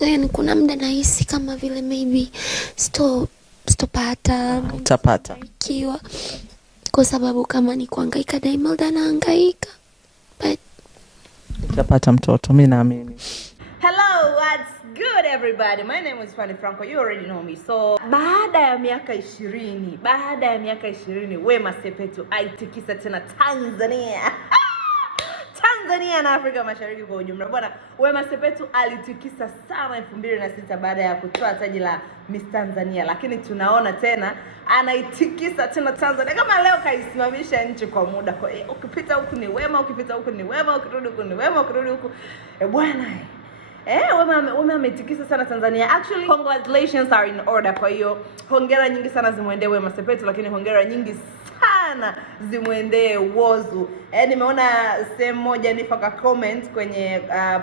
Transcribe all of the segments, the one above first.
Yani kuna muda nahisi kama vile maybe stopata utapata ikiwa kwa sababu kama ni kuhangaika Diamond anahangaika, but utapata mtoto, mimi naamini. Hello, what's good everybody? My name is Fanny Franco. You already know me. So, baada ya miaka 20, Wema Sepetu aitikisa tena Tanzania. Tanzania na Afrika Mashariki kwa ujumla. Bwana, Wema Sepetu alitikisa sana 2006 baada ya kutoa taji la Miss Tanzania, lakini tunaona tena anaitikisa tena Tanzania. Kama leo kaisimamisha nchi kwa muda. Kwa ukipita huku ni Wema, ukipita huku ni Wema, ukirudi huku ni Wema, ukirudi huku bwana. Wema ametikisa sana Tanzania. Actually, congratulations are in order. Kwa hiyo hongera nyingi sana zimwendee Wema Sepetu, lakini hongera nyingi sana zimwendee Whozu. Nimeona sehemu moja nifaka comment kwenye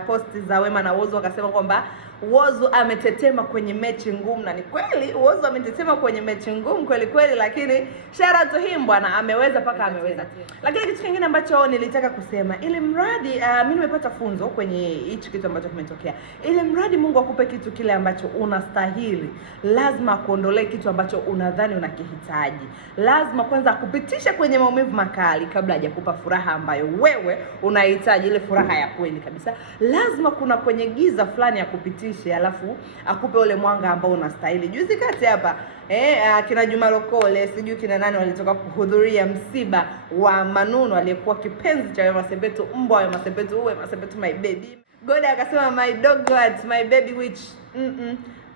posti za Wema na Whozu, wakasema kwamba Whozu ametetema kwenye mechi ngumu, na ni kweli Whozu ametetema kwenye mechi ngumu kweli kweli, lakini shout out to him bwana, ameweza paka ameweza. Lakini kitu kingine ambacho nilitaka kusema, ili mradi mimi nimepata funzo kwenye hichi kitu ambacho kimetokea. Ili mradi Mungu akupe kitu kile ambacho unastahili, lazima kuondolee kitu ambacho unadhani unakihitaji. Lazima kwanza akupitisha kwenye maumivu makali kabla hajakupa furaha ambayo wewe unahitaji, ile furaha ya kweli kabisa. Lazima kuna kwenye giza fulani ya kupitisha, alafu akupe ule mwanga ambao unastahili. Juzi kati hapa kina Juma Lokole, sijui kina nani walitoka kuhudhuria msiba wa Manunu aliyekuwa kipenzi cha Wema Sepetu, mbwa wa Wema Sepetu, Wema Sepetu my baby. God akasema my dog God, my baby which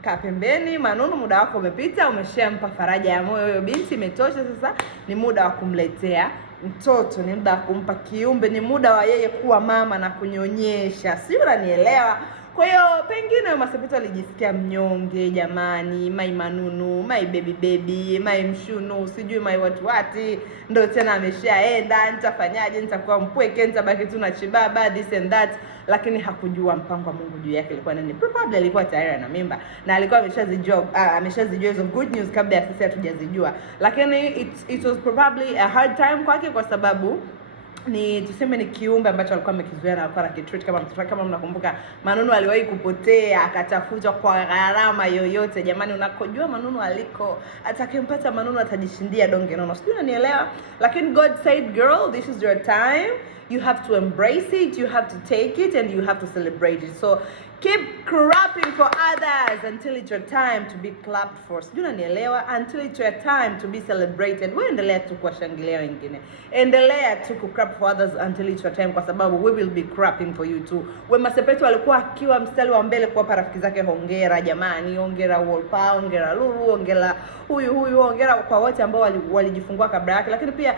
kaa pembeni Manunu, muda wako umepita, umeshampa faraja ya moyo huyo binti, imetosha. Sasa ni muda wa kumletea mtoto, ni muda wa kumpa kiumbe, ni muda wa yeye kuwa mama na kunyonyesha. Sio, unanielewa? Kwa hiyo pengine Wema Sepetu alijisikia mnyonge, jamani, my Manunu, my baby, my mshunu, sijui my wati, ndio tena ameshaenda, nitafanyaje, nitakuwa mpweke, nitabaki tu na chibaba, this and that. Lakini hakujua mpango wa Mungu juu yake ilikuwa nini. Probably alikuwa tayari ana mimba na alikuwa ameshazijua hizo good news kabla ya sisi hatujazijua. Lakini it was probably a hard time kwake, kwa sababu ni tuseme ni kiumbe ambacho alikuwa amekizoea na alikuwa anakitreat kama mtoto. Kama mnakumbuka, Manunu aliwahi kupotea, akatafutwa kwa gharama yoyote. Jamani, unakojua Manunu aliko, atakempata Manunu atajishindia donge nono. Sio, unanielewa? Lakini God said, girl, this is your time. You have to embrace it, you have to take it, and you have to celebrate it. So keep clapping for others until it's your time to be clapped for. Sijui unanielewa? Until it's your time to be celebrated. Wewe endelea tu kuwashangilia wengine, endelea tu clap for others until it's your time, kwa sababu we will be clapping for you too. Wema Sepetu alikuwa akiwa mstari wa mbele kuwapa rafiki zake hongera. Jamani, hongera Wolpa, hongera Lulu, hongera huyu, hongera kwa wote ambao walijifungua kabla yake. Lakini pia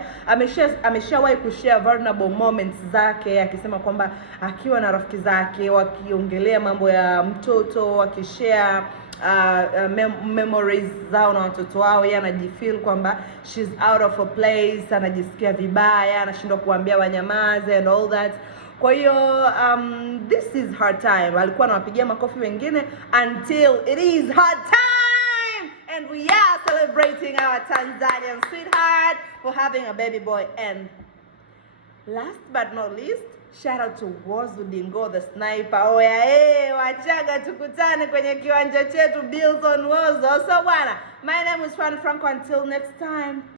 ameshawahi kushare vulnerable moments zake, akisema kwamba akiwa na rafiki zake wakiongelea mambo ya mtoto, wakishare memories zao na watoto wao, yeye anajifeel kwamba she's out of a place, anajisikia vibaya, anashindwa kuambia wanyamaze and all that. Kwa hiyo this is hard time. Alikuwa anawapigia makofi wengine until it is hard time, and we are celebrating our Tanzanian sweetheart for having a baby boy. And last but not least, shout out to Whozu Dingo the sniper. Oya, wachaga tukutane kwenye kiwanja chetu Bills on Whozu. So bwana, my name is Fanny Franco, until next time.